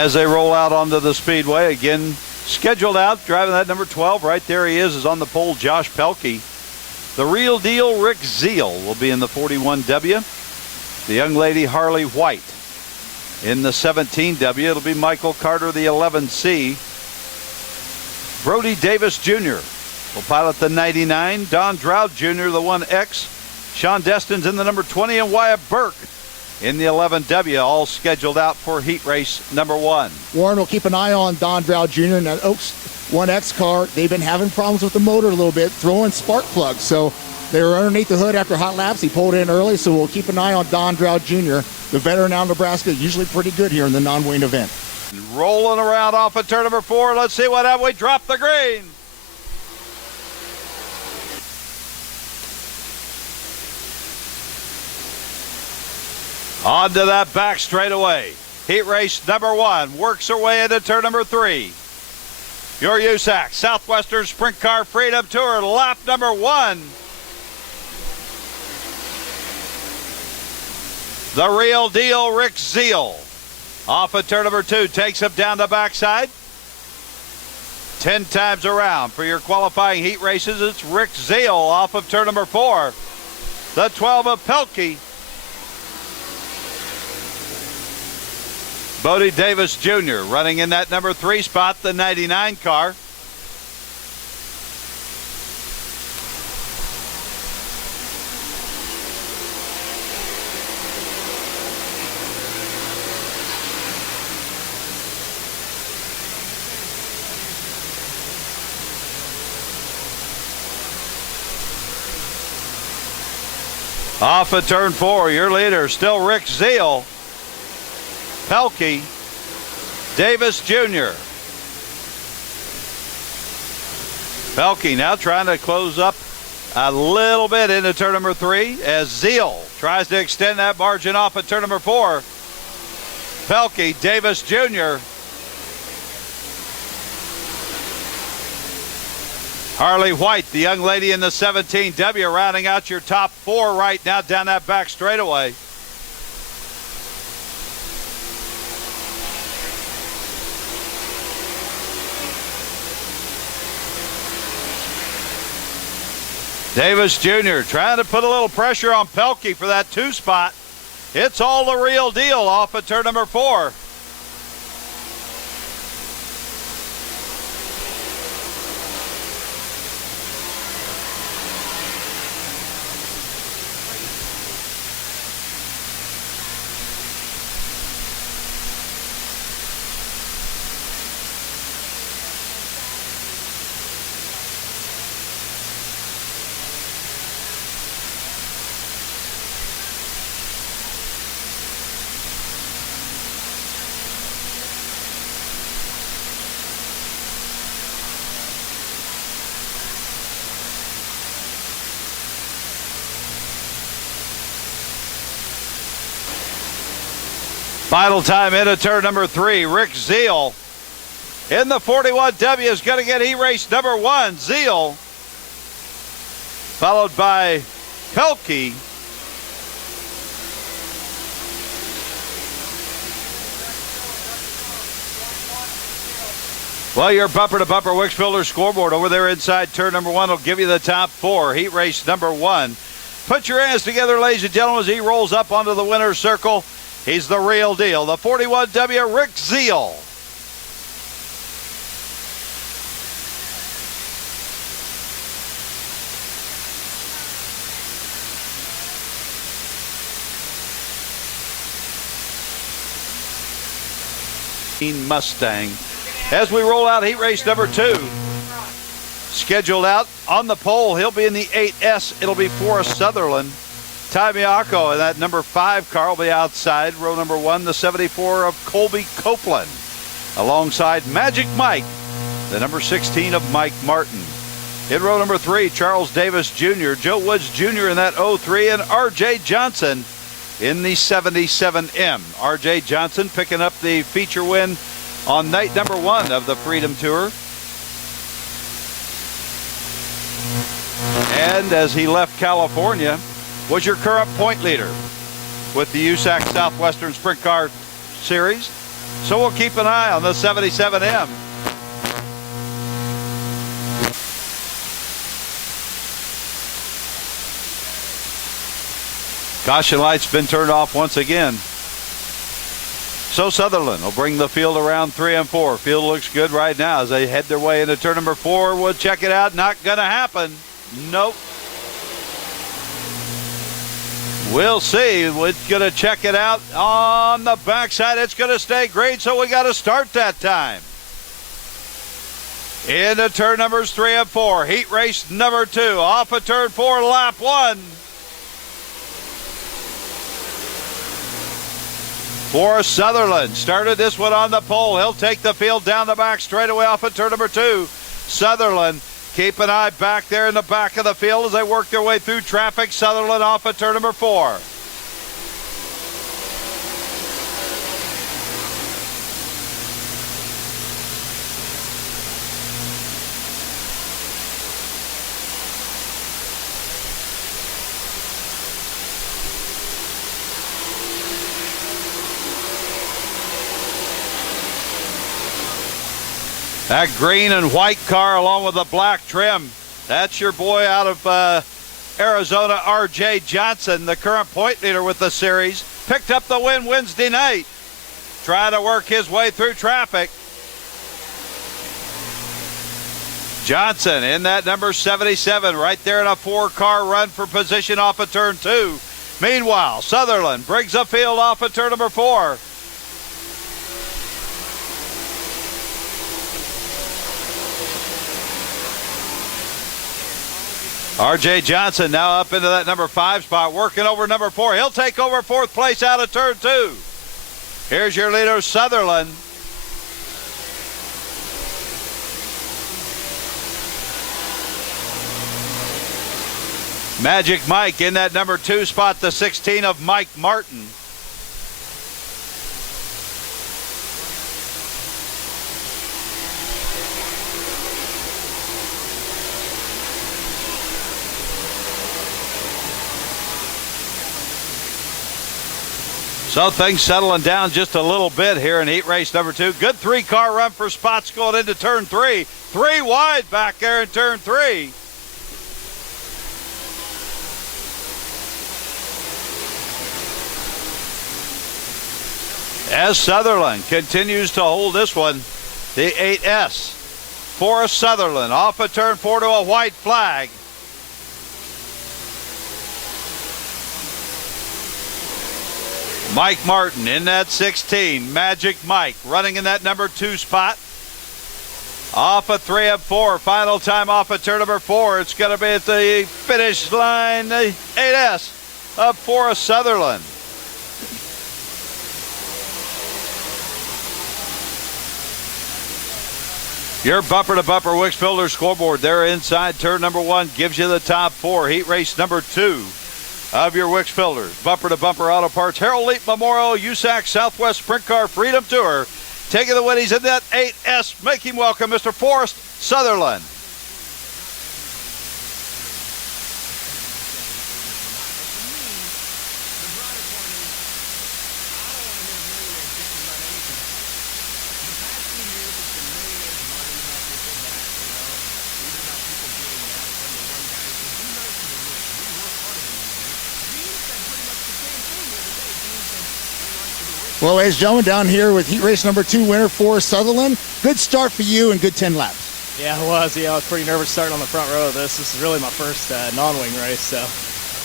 as they roll out onto the Speedway. Again, scheduled out, driving that number 12. Right there he is on the pole, Josh Pelkey. The real deal, Rick Zeal, will be in the 41W. The young lady, Harley White, in the 17W. It'll be Michael Carter, the 11C. Brody Davis Jr. will pilot the 99. Don Drought Jr., the 1X. Sean Destin's in the number 20, and Wyatt Burke in the 11W, all scheduled out for heat race number 1. Warren will keep an eye on Don Drought Jr. in that Oaks 1X car. They've been having problems with the motor a little bit, throwing spark plugs. So they were underneath the hood after hot laps. He pulled in early, so we'll keep an eye on Don Drought Jr. The veteran out of Nebraska, usually pretty good here in the non-wing event. Rolling around off of turn number 4. Let's see what happens. We drop the green. Onto that back straightaway. Heat race number 1 works her way into turn number 3. Your USAC Southwestern Sprint Car Freedom Tour lap number 1. The real deal, Rick Zeal. Off of turn number 2, takes him down the backside. 10 times around for your qualifying heat races. It's Rick Zeal off of turn number 4. The 12 of Pelkey. Brody Davis Jr. running in that number 3 spot, the 99 car. Off of turn 4, your leader, still Rick Zeal. Pelkey, Davis Jr. Pelkey now trying to close up a little bit into turn number 3 as Zeal tries to extend that margin off at turn number 4. Pelkey, Davis Jr. Harley White, the young lady in the 17W, rounding out your top 4 right now down that back straightaway. Davis Jr. trying to put a little pressure on Pelkey for that 2 spot. It's all the real deal off of turn number 4. Final time into turn number 3. Rick Zeal in the 41W is going to get heat race number 1. Zeal followed by Pelkey. Well, your bumper-to-bumper Wix Builder scoreboard over there inside turn number 1 will give you the top 4. Heat race number 1. Put your hands together, ladies and gentlemen, as he rolls up onto the winner's circle. He's the real deal, the 41W, Rick Zeal. Mustang. As we roll out heat race number 2, scheduled out on the pole, he'll be in the 8S. It'll be Forrest Sutherland. Ty Miyako in that number 5 car will be outside. Row number 1, the 74 of Colby Copeland. Alongside Magic Mike, the number 16 of Mike Martin. In row number 3, Charles Davis Jr., Joe Woods Jr. in that 03, and R.J. Johnson in the 77M. R.J. Johnson picking up the feature win on night number 1 of the Freedom Tour. And as he left California, was your current point leader with the USAC Southwestern Sprint Car Series. So we'll keep an eye on the 77M. Caution lights been turned off once again. So Sutherland will bring the field around 3 and 4. Field looks good right now as they head their way into turn number 4. We'll check it out. Not going to happen. Nope. We'll see. We're going to check it out on the backside. It's going to stay green, so we got to start that time. Into turn numbers 3 and 4. Heat race number 2. Off of turn 4, lap 1. For Sutherland, started this one on the pole. He'll take the field down the back straightaway off of turn number 2. Sutherland, keep an eye back there in the back of the field as they work their way through traffic. Sutherland off of turn number 4. That green and white car along with the black trim. That's your boy out of Arizona, R.J. Johnson, the current point leader with the series. Picked up the win Wednesday night. Trying to work his way through traffic. Johnson in that number 77, right there in a 4-car run for position off of turn 2. Meanwhile, Sutherland brings the field off of turn number 4. R.J. Johnson now up into that number 5 spot, working over number 4. He'll take over 4th place out of turn 2. Here's your leader, Sutherland. Magic Mike in that number 2 spot, the 16 of Mike Martin. So things settling down just a little bit here in heat race number 2. Good 3-car run for spots going into turn 3. 3 wide back there in turn 3. As Sutherland continues to hold this one, the 8S. Forrest Sutherland off of turn 4 to a white flag. Mike Martin in that 16. Magic Mike running in that number 2 spot. Off of 3 and 4. Final time off of turn number 4. It's going to be at the finish line. The 8S of Forrest Sutherland. Your bumper-to-bumper Wix Builder scoreboard there inside turn number 1 gives you the top 4. Heat race number 2. Of your Wix Builders, bumper-to-bumper auto parts, Harold Leep Memorial, USAC Southwest Sprint Car Freedom Tour. Taking the win, he's in that 8S. Make him welcome, Mr. Forrest Sutherland. Well, ladies and gentlemen, down here with heat race number 2 winner Forrest Sutherland. Good start for you and good 10 laps. Yeah, it was. I was pretty nervous starting on the front row of this. This is really my first non-wing race, so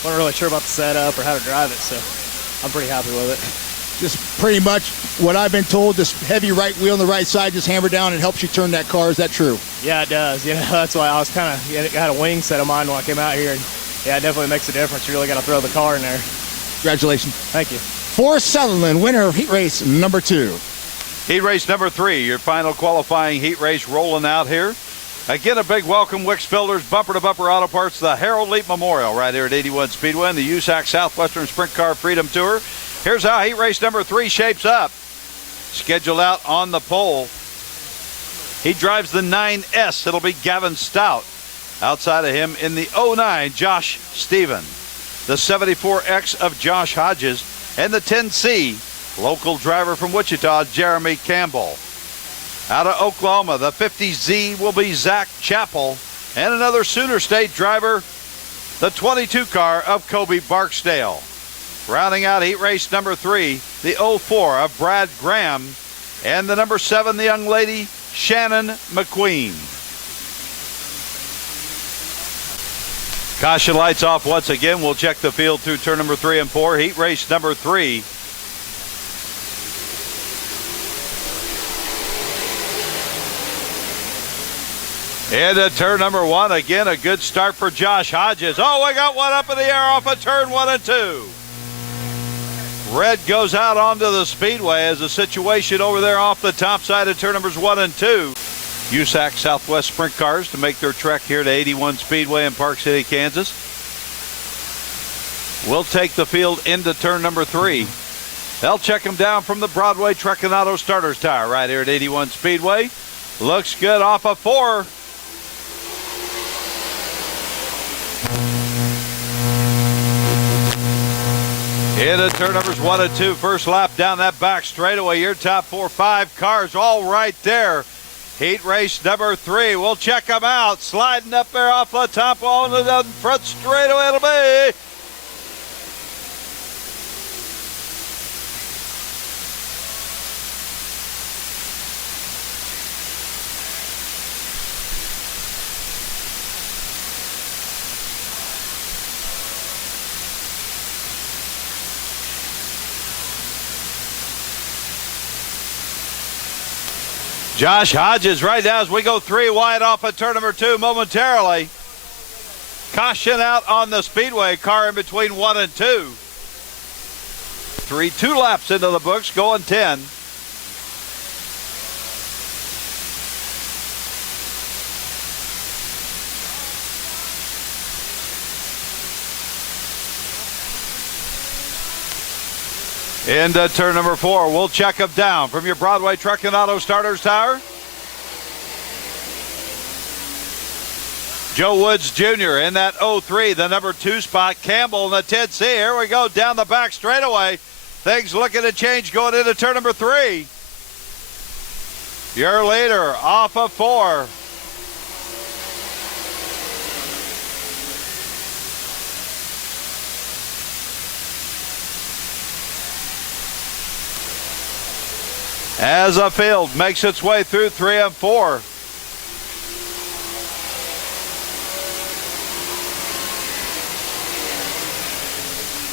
wasn't really sure about the setup or how to drive it, so I'm pretty happy with it. Just pretty much what I've been told, this heavy right wheel on the right side just hammer down and helps you turn that car. Is that true? Yeah, it does. You know, that's why I was kind of had a wing set of mine when I came out here. And yeah, it definitely makes a difference. You really got to throw the car in there. Congratulations. Thank you. Forrest Sutherland, winner of heat race number 2. Heat race number 3, your final qualifying heat race rolling out here. Again, a big welcome, Wix Builders, bumper-to-bumper auto parts, the Harold Leep Memorial right here at 81 Speedway and the USAC Southwestern Sprint Car Freedom Tour. Here's how heat race number 3 shapes up. Scheduled out on the pole. He drives the 9S. It'll be Gavin Stout. Outside of him in the 09, Josh Stephen. The 74X of Josh Hodges. And the 10C Local driver from Wichita, Jeremy Campbell. Out of Oklahoma, the 50Z will be Zach Chappell. And another Sooner State driver, the 22 car of Kobe Barksdale. Rounding out heat race number 3, the 04 of Brad Graham. And the number 7, the young lady, Shannon McQueen. Caution lights off once again. We'll check the field through turn number 3 and 4. Heat race number 3. Into turn number 1. Again, a good start for Josh Hodges. Oh, we got one up in the air off of turn 1 and 2. Red goes out onto the Speedway as a situation over there off the top side of turn numbers 1 and 2. USAC Southwest Sprint Cars to make their trek here to 81 Speedway in Park City, Kansas. We'll take the field into turn number 3. They'll check them down from the Broadway Truck and Auto Starters tire right here at 81 Speedway. Looks good off of 4. Into turn numbers 1 and 2. First lap down that back straightaway. Your top 4, 5 cars all right there. Heat race number 3. We'll check them out. Sliding up there off the top wall into the front straightaway it'll be. Josh Hodges right now as we go 3 wide off of turn number 2 momentarily. Caution out on the Speedway car in between 1 and 2. 2 laps into the books, going 10. Into turn number 4. We'll check them down from your Broadway Truck and Auto Starters tire. Joe Woods Jr. in that 03, the number 2 spot. Campbell in the 10C. Here we go down the back straightaway. Things looking to change going into turn number 3. Your leader off of 4. As the field makes its way through 3 and 4.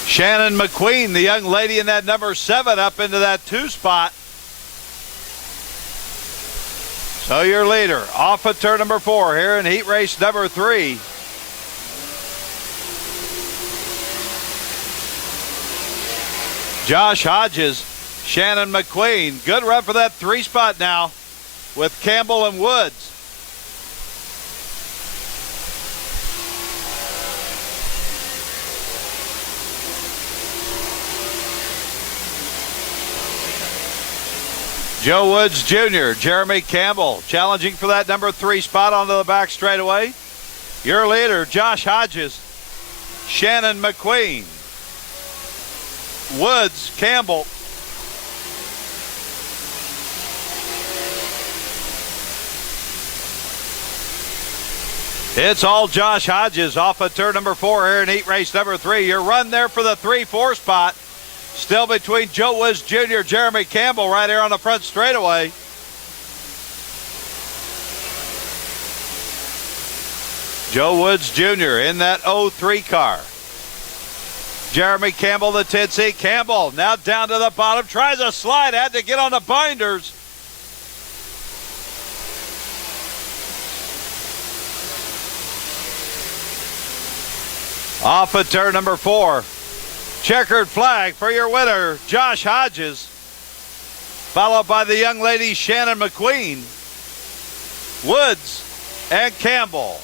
Shannon McQueen, the young lady in that number 7, up into that 2 spot. So your leader off of turn number 4 here in heat race number 3. Josh Hodges, Shannon McQueen. Good run for that 3 spot now with Campbell and Woods. Joe Woods Jr., Jeremy Campbell challenging for that number 3 spot onto the back straightaway. Your leader, Josh Hodges, Shannon McQueen, Woods, Campbell. It's all Josh Hodges off of turn number 4 here in heat race number 3. Your run there for the 3-4 spot. Still between Joe Woods Jr., Jeremy Campbell right here on the front straightaway. Joe Woods Jr. in that 03 car. Jeremy Campbell, the 10C. Campbell now down to the bottom. Tries a slide. Had to get on the binders. Off of turn number 4. Checkered flag for your winner, Josh Hodges. Followed by the young lady, Shannon McQueen, Woods, and Campbell.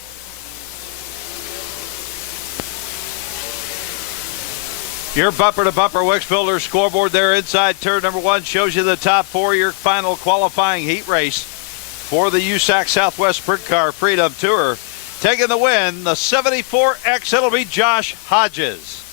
Your bumper-to-bumper Wix Builder scoreboard there inside turn number 1 shows you the top 4, your final qualifying heat race for the USAC Southwest Sprint Car Freedom Tour. Taking the win, the 74X, it'll be Josh Hodges.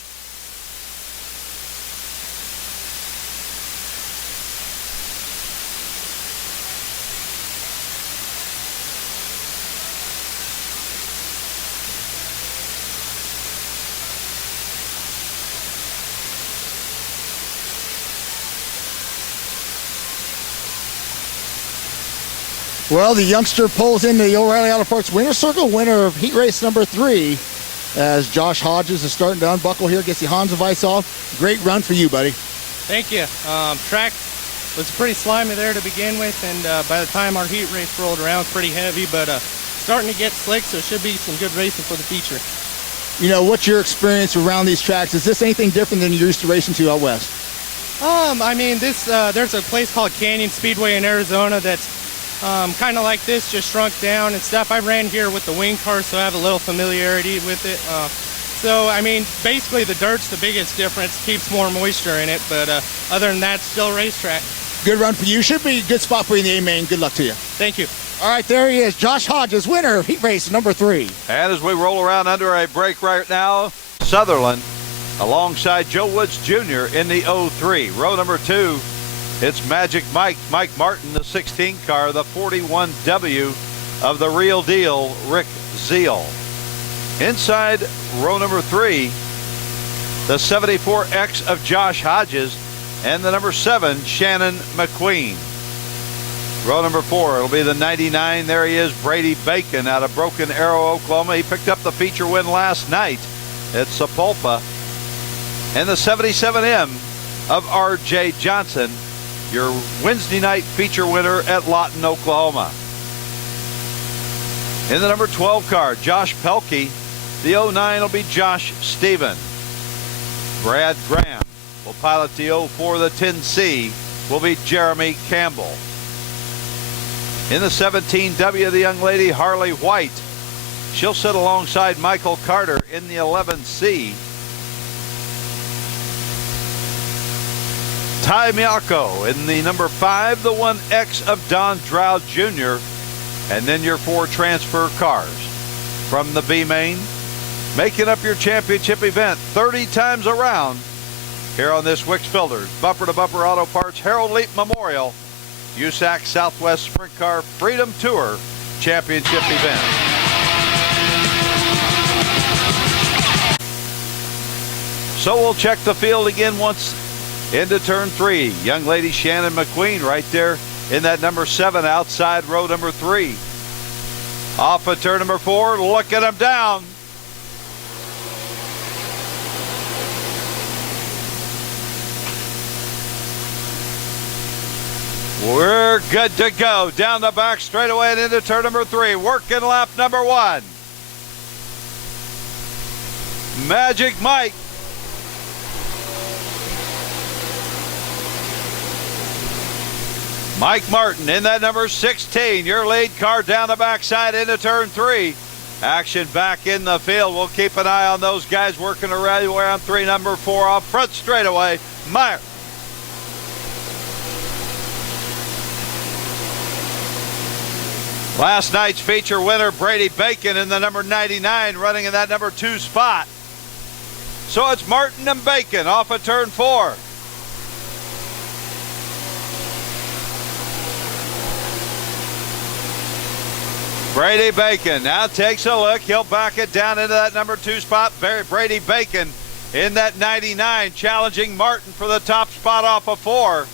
Well, the youngster pulls into the O'Reilly Auto Parts winner's circle, winner of heat race number 3, as Josh Hodges is starting to unbuckle here, gets the Hansa Weiss off. Great run for you, buddy. Thank you. Track was pretty slimy there to begin with, and by the time our heat race rolled around, it was pretty heavy, but starting to get slick, so it should be some good racing for the feature. You know, what's your experience around these tracks? Is this anything different than you're used to racing to out west? I mean, there's a place called Canyon Speedway in Arizona that's kind of like this, just shrunk down and stuff. I ran here with the wing car, so I have a little familiarity with it. So, I mean, basically the dirt's the biggest difference, keeps more moisture in it, but other than that, still racetrack. Good run for you. Should be a good spot for you in the A-main. Good luck to you. Thank you. All right, there he is, Josh Hodges, winner of heat race number 3. And as we roll around under a break right now, Sutherland alongside Joe Woods Jr. in the 03. Row number 2, it's Magic Mike Martin, the 16 car, the 41W of the real deal, Rick Zeal. Inside row number 3, the 74X of Josh Hodges and the number 7, Shannon McQueen. Row number 4, it'll be the 99. There he is, Brady Bacon out of Broken Arrow, Oklahoma. He picked up the feature win last night at Sapulpa. And the 77M of R.J. Johnson, your Wednesday night feature winner at Lawton, Oklahoma. In the number 12 car, Josh Pelkey. The 09 will be Josh Stephen. Brad Graham will pilot the 04. The 10C will be Jeremy Campbell. In the 17W, the young lady Harley White. She'll sit alongside Michael Carter in the 11C. Ty Miyako in the number 5, the 1X of Don Drow Jr. And then your 4 transfer cars from the B main, making up your championship event 30 times around here on this Wicks Builders Bumper to Bumper Auto Parts Harold Leep Memorial USAC Southwest Sprint Car Freedom Tour Championship event. So we'll check the field again once into turn 3. Young lady Shannon McQueen right there in that number 7 outside row number 3. Off of turn number 4, look at him down. We're good to go. Down the back straightaway and into turn number 3. Working lap number 1. Magic Mike. Mike Martin in that number 16. Your lead car down the backside into turn 3. Action back in the field. We'll keep an eye on those guys working around 3. Number 4 off front straightaway. Meyer. Last night's feature winner, Brady Bacon, in the number 99, running in that number 2 spot. So it's Martin and Bacon off of turn 4. Brady Bacon now takes a look. He'll back it down into that number 2 spot. Brady Bacon in that 99, challenging Martin for the top spot off of 4.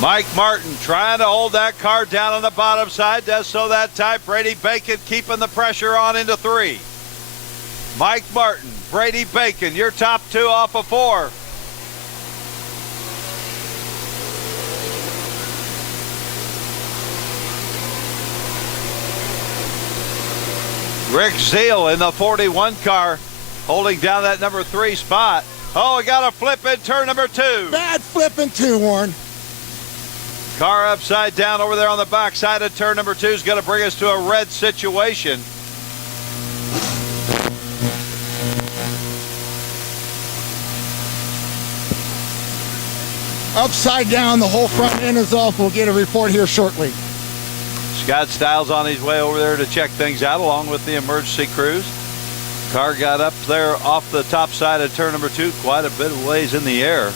Mike Martin trying to hold that car down on the bottom side. Does so that time. Brady Bacon keeping the pressure on into 3. Mike Martin, Brady Bacon, your top 2 off of 4. Rick Zeal in the 41 car, holding down that number 3 spot. Oh, we got a flip in turn number 2. Bad flip in 2, Warren. Car upside down over there on the backside of turn number 2 is going to bring us to a red situation. Upside down, the whole front end is off. We'll get a report here shortly. Scott Stiles on his way over there to check things out along with the emergency crews. Car got up there off the top side of turn number 2, quite a bit of ways in the air.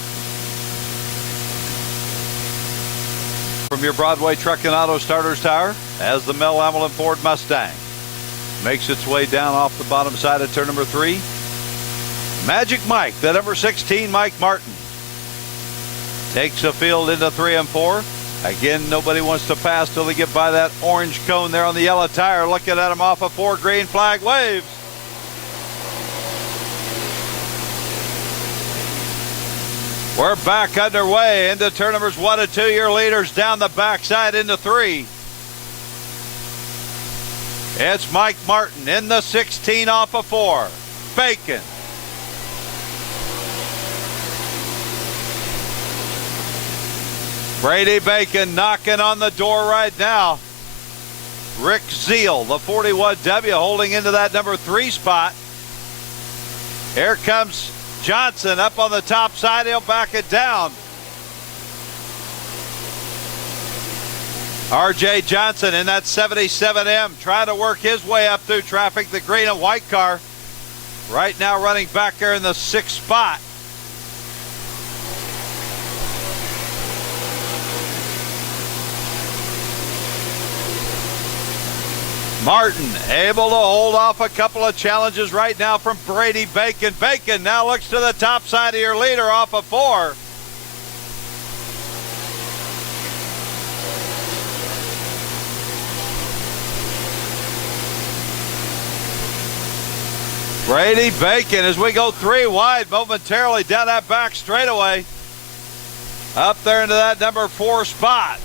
From your Broadway Truck and Auto Starters Tower, as the Mel Amelin Ford Mustang makes its way down off the bottom side of turn number 3. Magic Mike, the number 16, Mike Martin. Takes the field into 3 and 4. Again, nobody wants to pass till they get by that orange cone there on the yellow tire. Looking at him off of 4, green flag waves. We're back underway into turn numbers 1 and 2. Your leaders down the backside into 3. It's Mike Martin in the 16 off of 4. Bacon. Brady Bacon knocking on the door right now. Rick Zeal, the 41W, holding into that number 3 spot. Here comes Johnson up on the top side. He'll back it down. R.J. Johnson in that 77M trying to work his way up through traffic. The green and white car right now running back there in the 6th spot. Martin able to hold off a couple of challenges right now from Brady Bacon. Bacon now looks to the top side of your leader off of 4. Brady Bacon as we go 3 wide momentarily down that back straightaway. Up there into that number 4 spot.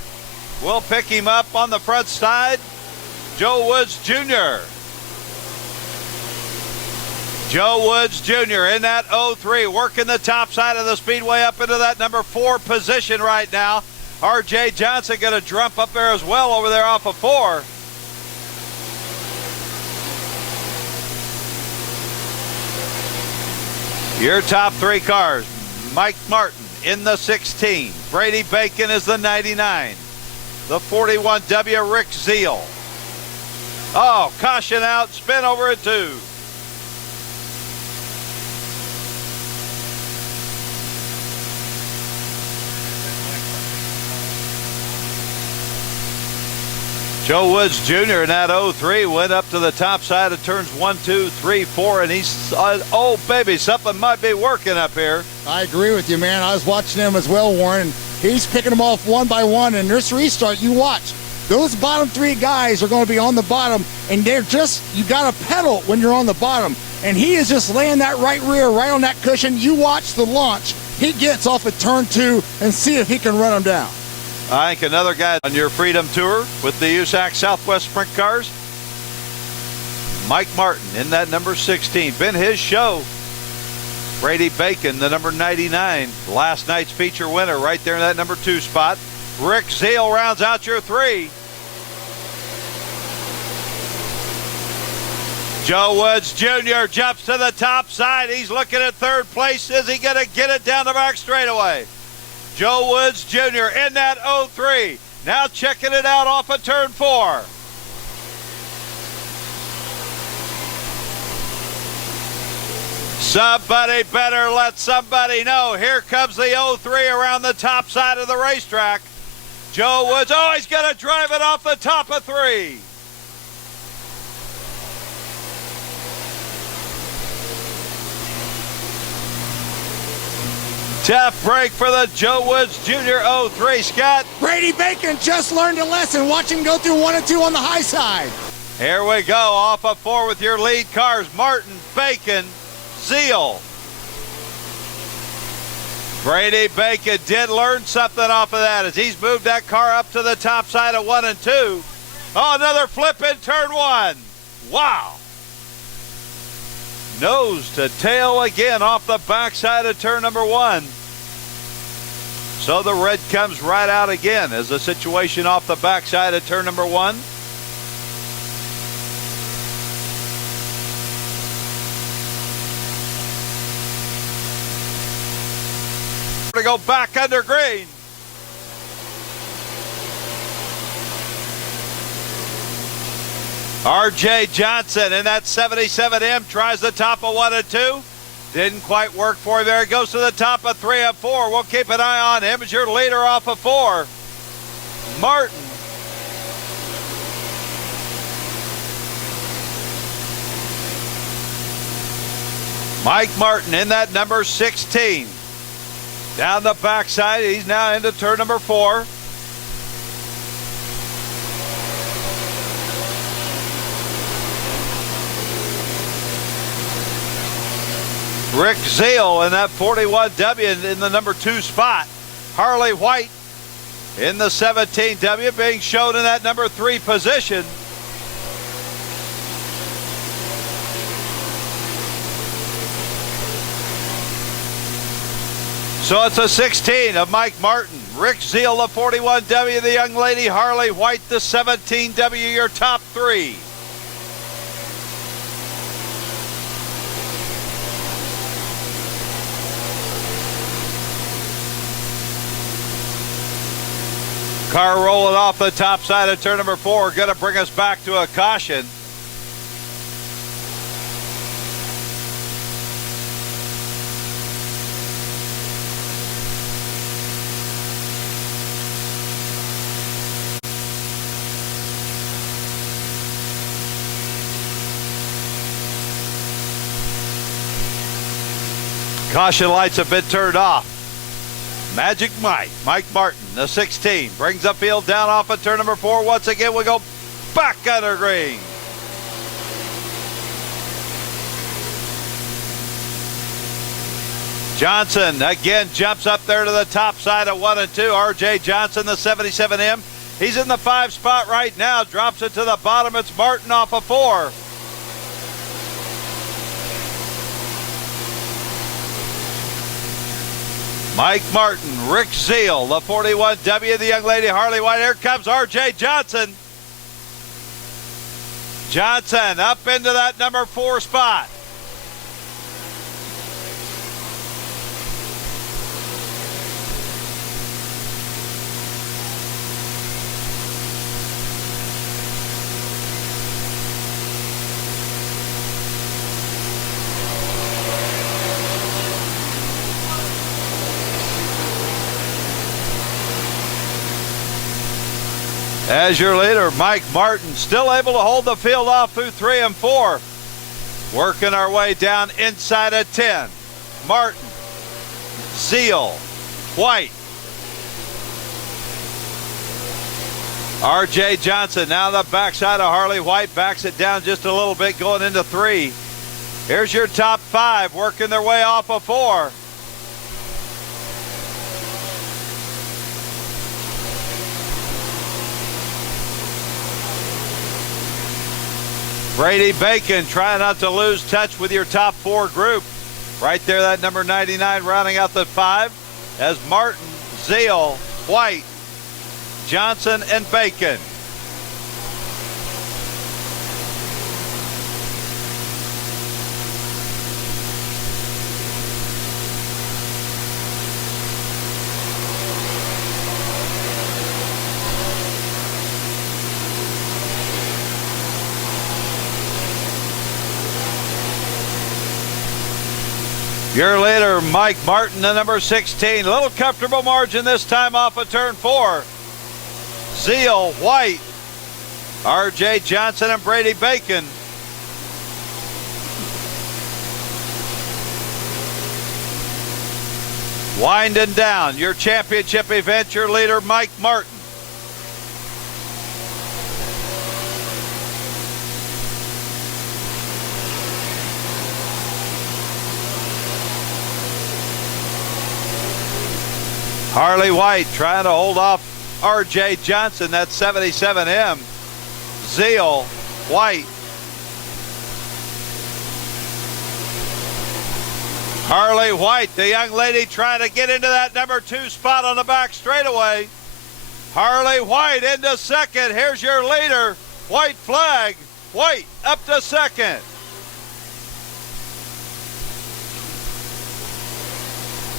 We'll pick him up on the front side. Joe Woods Jr. Joe Woods Jr. in that 03, working the top side of the Speedway up into that number 4 position right now. R.J. Johnson going to jump up there as well over there off of 4. Your top 3 cars. Mike Martin in the 16. Brady Bacon is the 99. The 41W, Rick Zeal. Oh, caution out, spin over at 2. Joe Woods Jr. in that 03 went up to the top side of turns 1, 2, 3, 4, and he's, oh baby, something might be working up here. I agree with you, man. I was watching him as well, Warren. He's picking them off one by one, and this restart, you watch. Those bottom 3 guys are going to be on the bottom, and they're just, you got to pedal when you're on the bottom. And he is just laying that right rear right on that cushion. You watch the launch he gets off at turn 2 and see if he can run them down. I think another guy on your Freedom Tour with the USAC Southwest Sprint Cars, Mike Martin in that number 16. Been his show. Brady Bacon, the number 99, last night's feature winner right there in that number 2 spot. Rick Zeal rounds out your 3. Joe Woods Jr. jumps to the top side. He's looking at 3rd place. Is he going to get it down the back straightaway? Joe Woods Jr. in that 03. Now checking it out off of turn 4. Somebody better let somebody know. Here comes the 03 around the top side of the racetrack. Joe Woods, oh, he's going to drive it off the top of 3. Tough break for the Joe Woods Jr. 03. Scott. Brady Bacon just learned a lesson. Watch him go through 1 and 2 on the high side. Here we go, off of 4 with your lead cars. Martin, Bacon, Zeal. Brady Bacon did learn something off of that as he's moved that car up to the top side of 1 and 2. Oh, another flip in turn 1. Wow. Nose to tail again off the backside of turn number 1. So the red comes right out again as the situation off the backside of turn number 1. To go back under green. R.J. Johnson in that 77M tries the top of 1 and 2. Didn't quite work for him there. He goes to the top of 3 and 4. We'll keep an eye on him as your leader off of 4. Martin. Mike Martin in that number 16. Down the backside, he's now into turn number 4. Rick Zeal in that 41W in the number 2 spot. Harley White in the 17W being shown in that number 3 position. So it's a 16 of Mike Martin. Rick Zeal, the 41W, the young lady. Harley White, the 17W, your top 3. Car rolling off the top side of turn number 4, going to bring us back to a caution. Caution lights have been turned off. Magic Mike Martin, the 16, brings the field down off of turn number 4. Once again, we go back under green. Johnson again jumps up there to the top side of 1 and 2. RJ Johnson, the 77M. He's in the 5 spot right now, drops it to the bottom. It's Martin off of 4. Mike Martin, Rick Zeal, the 41W, the young lady Harley White. Here comes RJ Johnson. Johnson up into that number 4 spot. As your leader, Mike Martin, still able to hold the field off through 3 and 4. Working our way down inside of 10. Martin, Zeal, White. RJ Johnson now the backside of Harley White, backs it down just a little bit going into 3. Here's your top 5 working their way off of 4. Brady Bacon trying not to lose touch with your top 4 group. Right there, that number 99 rounding out the 5 as Martin, Zeal, White, Johnson, and Bacon. Your leader, Mike Martin, the number 16. A little comfortable margin this time off of turn 4. Zeal, White, RJ Johnson, and Brady Bacon. Winding down your championship event, your leader, Mike Martin. Harley White trying to hold off RJ Johnson, that 77M. Zeal, White. Harley White, the young lady trying to get into that number 2 spot on the back straightaway. Harley White into second. Here's your leader, white flag. White up to second.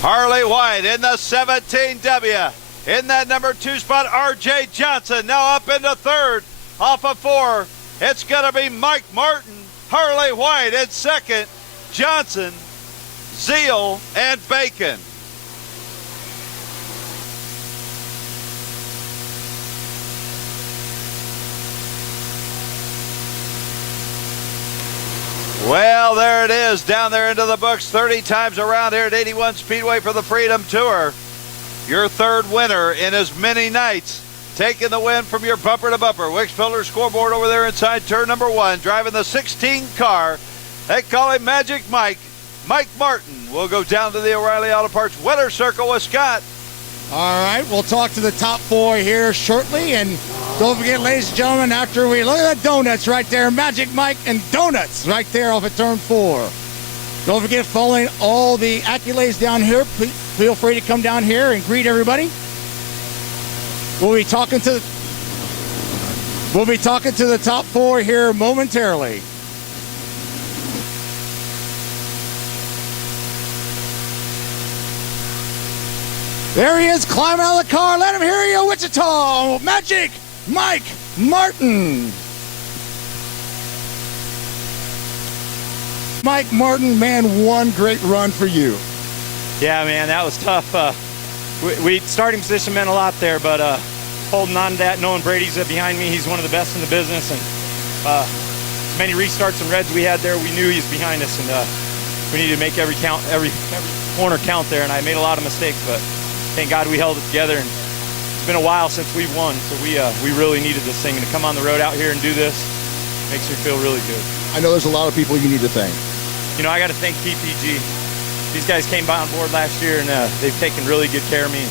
Harley White in the 17W. In that number 2 spot, RJ Johnson now up into third. Off of 4, it's going to be Mike Martin. Harley White in second. Johnson, Zeal, and Bacon. Well, there it is, down there into the books 30 times around here at 81 Speedway for the Freedom Tour. Your third winner in as many nights, taking the win from your bumper to bumper. Wix Filter scoreboard over there inside turn number 1, driving the 16 car. They call him Magic Mike. Mike Martin will go down to the O'Reilly Auto Parts winner circle with Scott. All right, we'll talk to the top 4 here shortly. And don't forget, ladies and gentlemen, after we look at the donuts right there, Magic Mike and donuts right there off at turn 4. Don't forget, following all the accolades down here, feel free to come down here and greet everybody. We'll be talking to the top 4 here momentarily. There he is, climbing out of the car. Let him hear you, Wichita. Magic Mike Martin. Mike Martin, man, one great run for you. Yeah, man, that was tough. Starting position meant a lot there, but holding on to that, knowing Brady's behind me, he's one of the best in the business, and as many restarts and reds we had there, we knew he was behind us, and we needed to make every corner count there, and I made a lot of mistakes, but thank God we held it together, and it's been a while since we've won, so we really needed this thing, and to come on the road out here and do this makes me feel really good. I know there's a lot of people you need to thank. You know, I got to thank PPG. These guys came by on board last year, and they've taken really good care of me and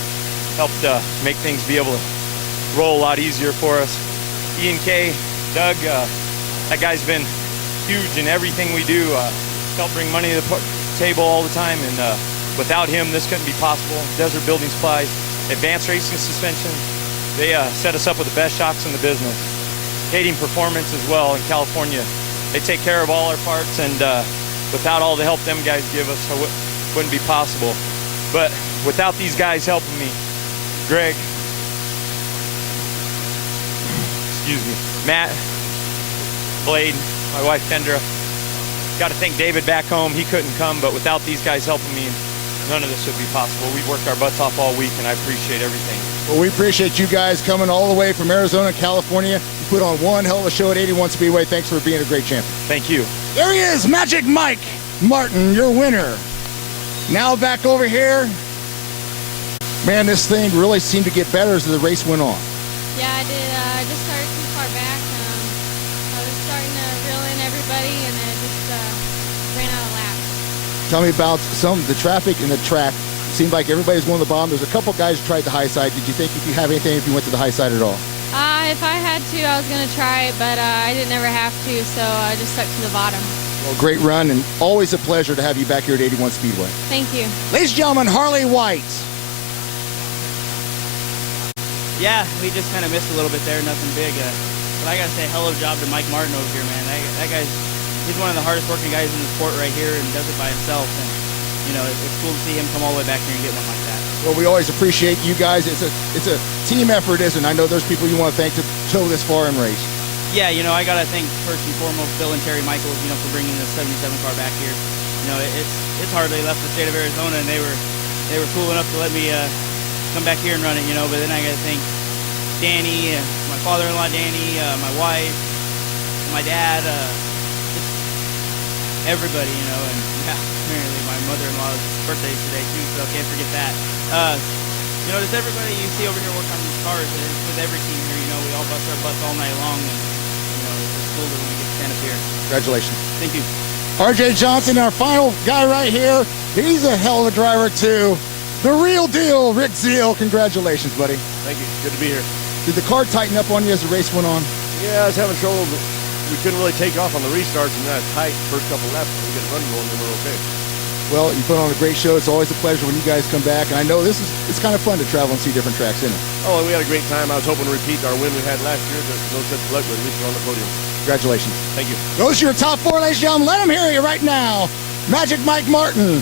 helped make things be able to roll a lot easier for us. Ian K, Doug, that guy's been huge in everything we do. Helped bring money to the table all the time, and without him, this couldn't be possible. Desert Building Supplies, Advanced Racing Suspension, they set us up with the best shocks in the business. Hating Performance as well in California. They take care of all our parts, and without all the help them guys give us, it wouldn't be possible. But without these guys helping me, Greg, excuse me, Matt, Blade, my wife Kendra, got to thank David back home. He couldn't come, but without these guys helping me, none of this would be possible. We've worked our butts off all week, and I appreciate everything. Well, we appreciate you guys coming all the way from Arizona and California. You put on one hell of a show at 81 Speedway. Thanks for being a great champion. Thank you. There he is, Magic Mike Martin, your winner. Now back over here. Man, this thing really seemed to get better as the race went on. Yeah, I did. I just started too far back. I was starting to reel in everybody, and then it just ran out of laps. Tell me about the traffic and the track. Seemed like everybody's going to the bottom. There's a couple guys who tried the high side. Did you think if you have anything if you went to the high side at all? If I had to, I was going to try it, but I didn't ever have to, so I just stuck to the bottom. Well, great run, and always a pleasure to have you back here at 81 Speedway. Thank you. Ladies and gentlemen, Harley White. Yeah, we just kind of missed a little bit there, nothing big. But I got to say, hell of a job to Mike Martin over here, man. That guy's, he's one of the hardest working guys in the sport right here and does it by himself. And, you know, it's cool to see him come all the way back here and get one like that. Well, we always appreciate you guys. It's a team effort, isn't it? I know there's people you want to thank to tow this far and race. Yeah, you know, I got to thank first and foremost Bill and Terry Michaels, you know, for bringing the 77 car back here. You know, it's hard they left the state of Arizona, and they were cool enough to let me come back here and run it, you know. But then I got to thank Danny, my father-in-law Danny, my wife, my dad, just everybody, you know. And yeah, apparently my mother-in-law's birthday is today too, so can't forget that. You know, just everybody you see over here work on these cars, it's with every team here, you know, we all bust our butts all night long, and, you know, it's cool when we get to stand up here. Congratulations. Thank you. RJ Johnson, our final guy right here. He's a hell of a driver too. The real deal, Rick Zeal. Congratulations, buddy. Thank you. Good to be here. Did the car tighten up on you as the race went on? Yeah, I was having trouble, but we couldn't really take off on the restarts, and that tight first couple laps. We get running going, and we're okay. Well, you put on a great show. It's always a pleasure when you guys come back. And I know it's kind of fun to travel and see different tracks, isn't it? Oh, we had a great time. I was hoping to repeat our win we had last year, but no such luck, but at least we're on the podium. Congratulations. Thank you. Those are your top 4, ladies and gentlemen. Let them hear you right now. Magic Mike Martin.